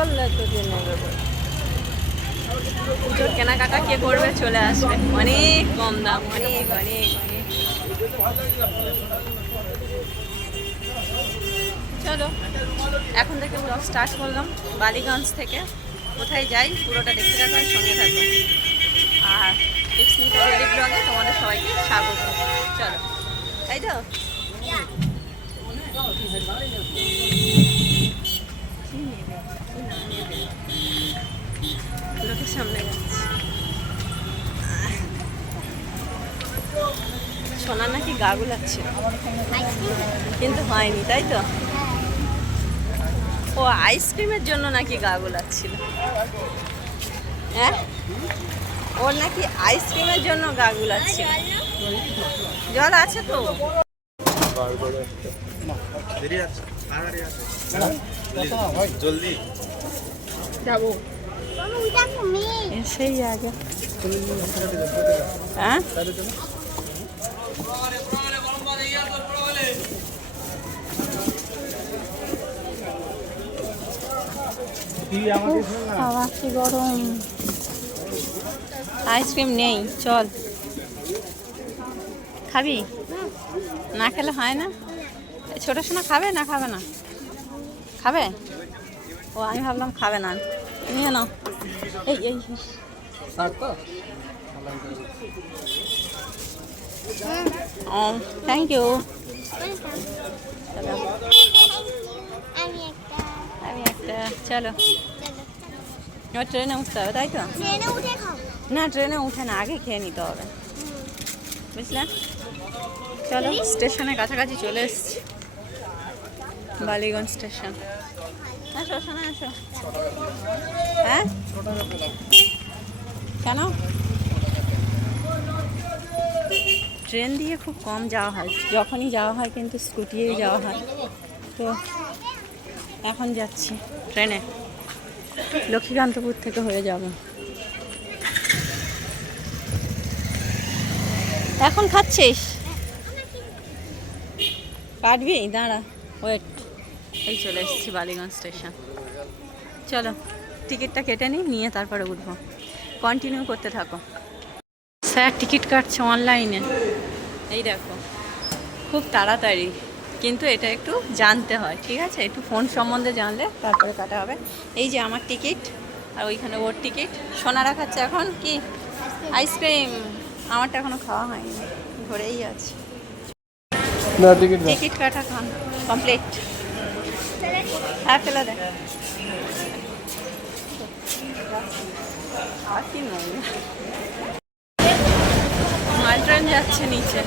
বললে পুজোর কেনাকাটা কে করবে চলে আসবে। অনেক কম দাম, অনেক অনেক অনেক। চলো, এখন থেকে ব্লগ স্টার্ট করলাম বালিগঞ্জ থেকে। কোথায় যাই পুরোটা দেখতে থাকো, আর সঙ্গে থাকো। আর টিপসনিতে ডেলি ব্লগে তোমাদের সবাইকে স্বাগত। চলো, তাই তো কি নেবে? কি না নেবে? লোকের সামনে যাচ্ছি সোনার নাকি গা গুলাচ্ছে কিন্তু হয়নি তাই তো ও আইসক্রিমের জন্য নাকি গা গুলাচ্ছিল হ্যাঁ ওর নাকি আইসক্রিমের জন্য গা গুলাচ্ছিল জল আছে তো দেরি আছে এসেই আগে। হ্যাঁ? কি গরম। আইসক্রিম নেই, চল। খাবি? না খেলে হয় না? ছোট সোনা খাবে না খাবে না? খাবে? ও, আমি ভাবলাম খাবে না। নিয়ে নাও এই এই। থ্যাংক ইউ আমি একটা চলো এবার ট্রেনে উঠতে হবে তাই তো না ট্রেনে উঠে না আগে খেয়ে নিতে হবে বুঝলে চলো স্টেশনের কাছাকাছি চলে এসেছি বালিগঞ্জ স্টেশন। আসো। হ্যাঁ? কেন? ট্রেন দিয়ে খুব কম যাওয়া হয়। যখনই যাওয়া হয় কিন্তু স্কুটিয়েই যাওয়া হয়। তো এখন যাচ্ছি ট্রেনে। লক্ষ্মীকান্তপুর থেকে হয়ে যাব। এখন খাচ্ছিস? কাটবি দাঁড়া ওয়েট এই চলে এসেছি বালিগঞ্জ স্টেশন। চলো টিকিটটা কেটে নিই নিয়ে তারপরে উঠবো। কন্টিনিউ করতে থাকো। স্যার টিকিট কাটছে অনলাইনে এই দেখো খুব তাড়াতাড়ি। কিন্তু এটা একটু জানতে হয় ঠিক আছে? একটু ফোন সম্বন্ধে জানলে তারপরে কাটা হবে। এই যে আমার টিকিট আর ওইখানে ওর টিকিট। সোনারা খাচ্ছে এখন কি? আইসক্রিম আমারটা এখনও খাওয়া হয়নি ধরেই আছে। টিকিট টিকিট কাটা খান কমপ্লিট হ্যাঁ ফেলে দে আর কি মাল ট্রেন যাচ্ছে নিচে।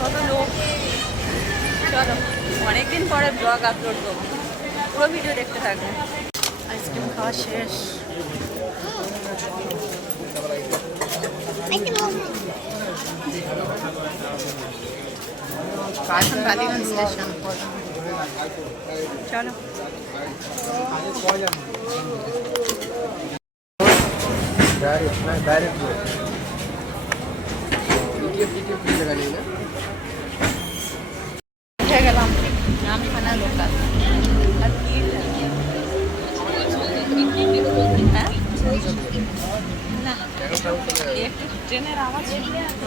কত লোক? চলো অনেকদিন পরে ব্লগ আপলোড করব। পুরো ভিডিও দেখতে থাকবে আইসক্রিম খাওয়া শেষ। এখন বালিগঞ্জ স্টেশন চলো গেলাম আমি খানা লোকাল আর ভিড় হ্যাঁ না একটু ট্রেনের আওয়াজ শুনলে তো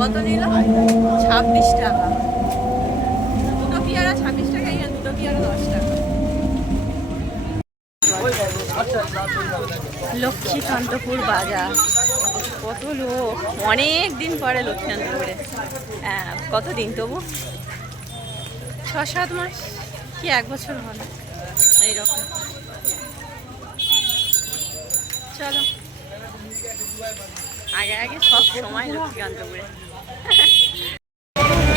কত নিল? ছাব্বিশ টাকা। দুটো পেয়ারা ছাব্বিশ টাকা আর দুটো পেয়ারা দশ টাকা? লক্ষ্মীকান্তপুর বাজার। কত লোক? অনেক দিন পরে লক্ষ্মীকান্তপুরে। হ্যাঁ কত দিন তবু? ছ সাত মাস। কি এক বছর হলো এইরকম। চলো। আগে আগে সব সময় লক্ষ্মীকান্তপুরে।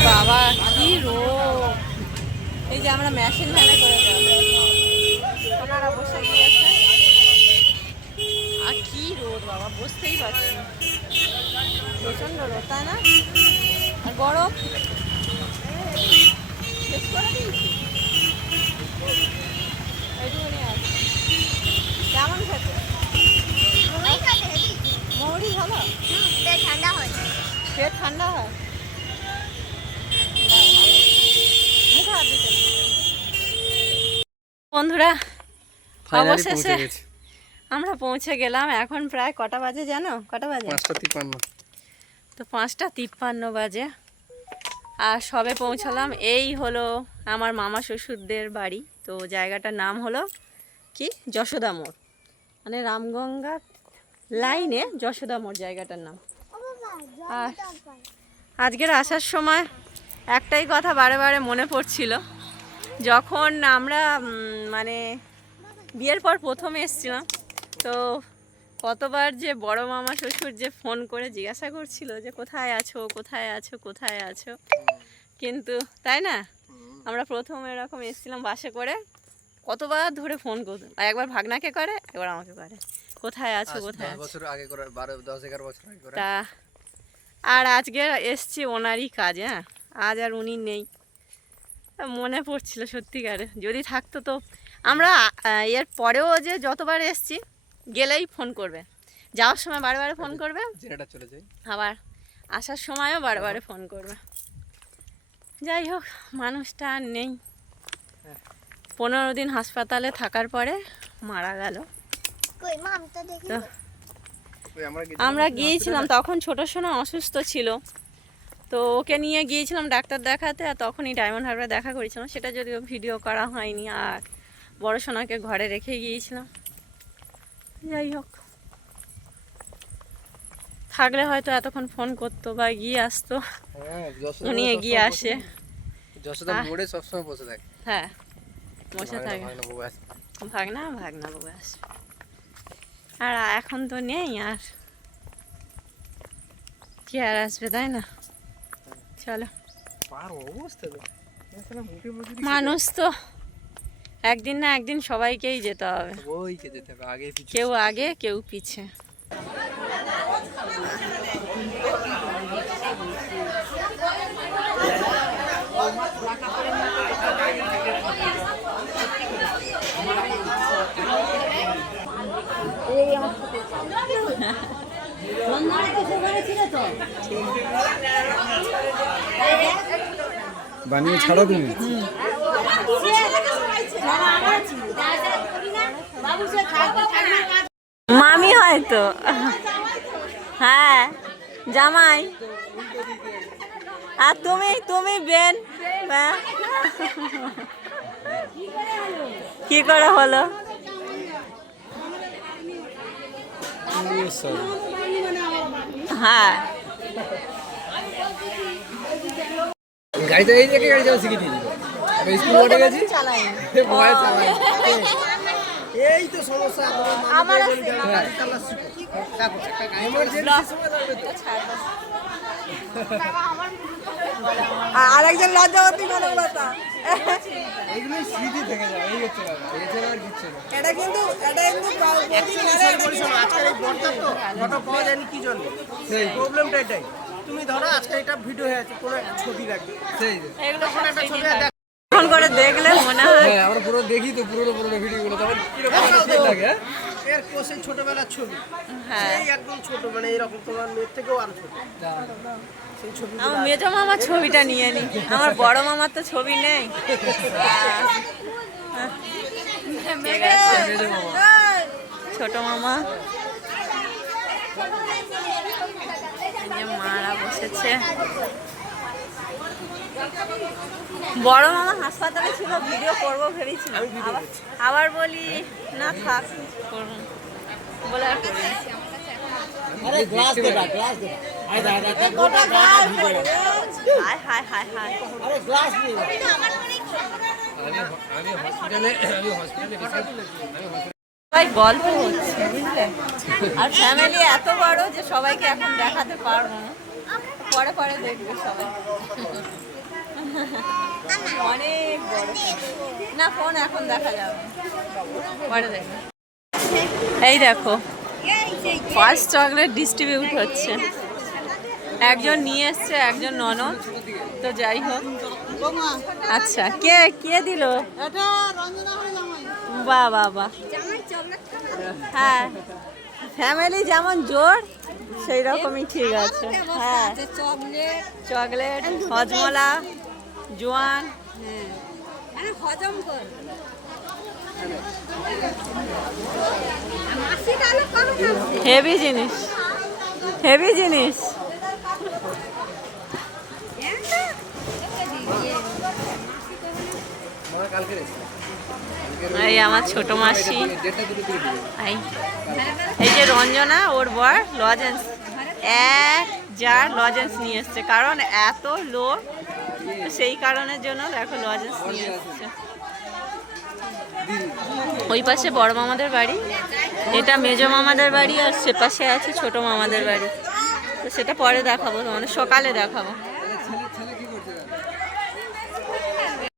বাবা কি রোগ? এই যে আমরা মেশিন ভ্যানে করে যাব। ওনারা বসে গিয়েছে। আর কি রোদ বাবা বুঝতেই পারছি। প্রচণ্ড রোদ তাই না? আর গরম? শেষ করে দিয়েছি। এইটুকুনি আছে কেমন খেতে? মৌরি ভালো? ঠান্ডা হয় পেট ঠান্ডা হয়। বন্ধুরা অবশেষে আমরা পৌঁছে গেলাম এখন প্রায় কটা বাজে জানো? কটা বাজে? পাঁচটা তিপ্পান্ন। তো পাঁচটা তিপ্পান্ন বাজে। আর সবে পৌঁছালাম এই হলো আমার মামা শ্বশুরদের বাড়ি। তো জায়গাটার নাম হলো কি? যশোদা মোড়। মানে রামগঙ্গা লাইনে যশোদা মোড় জায়গাটার নাম। আর আজকের আসার সময় একটাই কথা বারে বারে মনে পড়ছিল। যখন আমরা মানে বিয়ের পর প্রথম এসছিলাম তো কতবার যে বড় মামা শ্বশুর যে ফোন করে জিজ্ঞাসা করছিল যে কোথায় আছো কোথায় আছো কোথায় আছো? কিন্তু তাই না? আমরা প্রথম এরকম এসছিলাম বাসে করে কতবার ধরে ফোন করতো একবার ভাগনাকে করে একবার আমাকে করে। কোথায় আছো কোথায় বছর আগে করে বারো দশ এগারো বছর আগে করে। তা আর আজকে এসছি ওনারই কাজ হ্যাঁ? আজ আর উনি নেই। মনে পড়ছিল সত্যিকারে। যদি থাকতো তো আমরা এর পরেও যে যতবার এসছি গেলেই ফোন করবে। যাওয়ার সময় বারে বারে ফোন করবে। চলে আবার আসার সময়ও বারে বারে ফোন করবে। যাই হোক মানুষটা আর নেই। পনেরো দিন হাসপাতালে থাকার পরে মারা গেল। তো আমরা গিয়েছিলাম তখন ছোট সোনা অসুস্থ ছিল। তো ওকে নিয়ে গিয়েছিলাম ডাক্তার দেখাতে আর তখনই ডায়মন্ড হারবারে দেখা করেছিলাম। সেটা যদিও ভিডিও করা হয়নি আর বড় সোনাকে ঘরে রেখে গিয়েছিলাম। যাই হোক। থাকলে হয়তো এতক্ষণ ফোন করতো বা গিয়ে আসতো। হ্যাঁ উনি মোড়ে এগিয়ে আসে। বসে- বসে হ্যাঁ বসে থাকে। ভাগনা ভাগনা ভাগনা বউ আসে। আর এখন তো নেই আর কি আর আসবে তাই না? চলো। মানুষ তো একদিন না একদিন সবাইকেই যেতে হবে। কেউ আগে কেউ পিছে। বানিয়ে ছাড়ো তুমি। মামি হয়তো। হ্যাঁ জামাই। আর তুমি তুমি বেন। হ্যাঁ। কি করে হলো? হ্যাঁ। গাড়িটা এই জায়গায় গাড়ি চালা শিখে দিয়েছিল স্কুল উঠে গেছি? মোবাইল চালাই এই তো সমস্যা আমার আর কিচ্ছু না। এটা কিন্তু এটা কিন্তু আজকের এই বরটা তো ফটো পাওয়া যায়নি কি জন্য? প্রবলেমটা এটাই। তুমি ধরো আজকে এটা ভিডিও হয়ে আছে কোনো একটা ছবি লাগবে সেই। একটা ছবি আর করে দেখলে মনে হয় হ্যাঁ আমরা পুরো দেখি তো পুরোনো পুরোনো ভিডিওগুলো তখন কীরকম লাগে হ্যাঁ? এর কোষে ছোটবেলার ছবি। হ্যাঁ। এই একদম ছোট মানে এরকম তোমার মেয়ের থেকেও আরও ছোট। আমার মেজো মামার ছবিটা নিয়ে নি। আমার বড় মামার তো ছবি নেই। ছোট মামা। মারা বসেছে। বড় মামা হাসপাতালে ছিল ভিডিও করব ভেবেছিলাম। আবার বলি না থাক। বলে আর করিনি। আরে গ্লাস দে গ্লাস দে আরে দা দা গোটা গ্লাস ভিজে গেছে আরে গ্লাস আমি হসপিটালে আমি হসপিটালে সবাই গল্প হচ্ছে বুঝলে? আর ফ্যামিলি এত বড় যে সবাইকে এখন দেখাতে পারব না। পরে পরে দেখবে সবাই। না এখন দেখা যাবে। এই দেখো ফার্স্ট চকলেট ডিস্ট্রিবিউট হচ্ছে। একজন নিয়ে এসছে, একজন ননদ। তো যাই হোক। আচ্ছা কে কে দিল? বাহ বাহ বাহ। হ্যাঁ ফ্যামিলি যেমন জোর সেই রকমই ঠিক আছে। হ্যাঁ চকলেট হজমলা। জোয়ান। হেভি জিনিস। হেভি জিনিস। এই আমার ছোট মাসি। এই। যে রঞ্জনা ওর বর লজেন্স। এক জার লজেন্স নিয়ে এসছে। কারণ এত লোক সেই কারণের জন্য দেখো লজেন্স নিয়ে এসছে। ওই পাশে বড় মামাদের বাড়ি। এটা মেজ মামাদের বাড়ি আর সে পাশে আছে ছোট মামাদের বাড়ি। তো সেটা পরে দেখাবো মানে সকালে দেখাবো।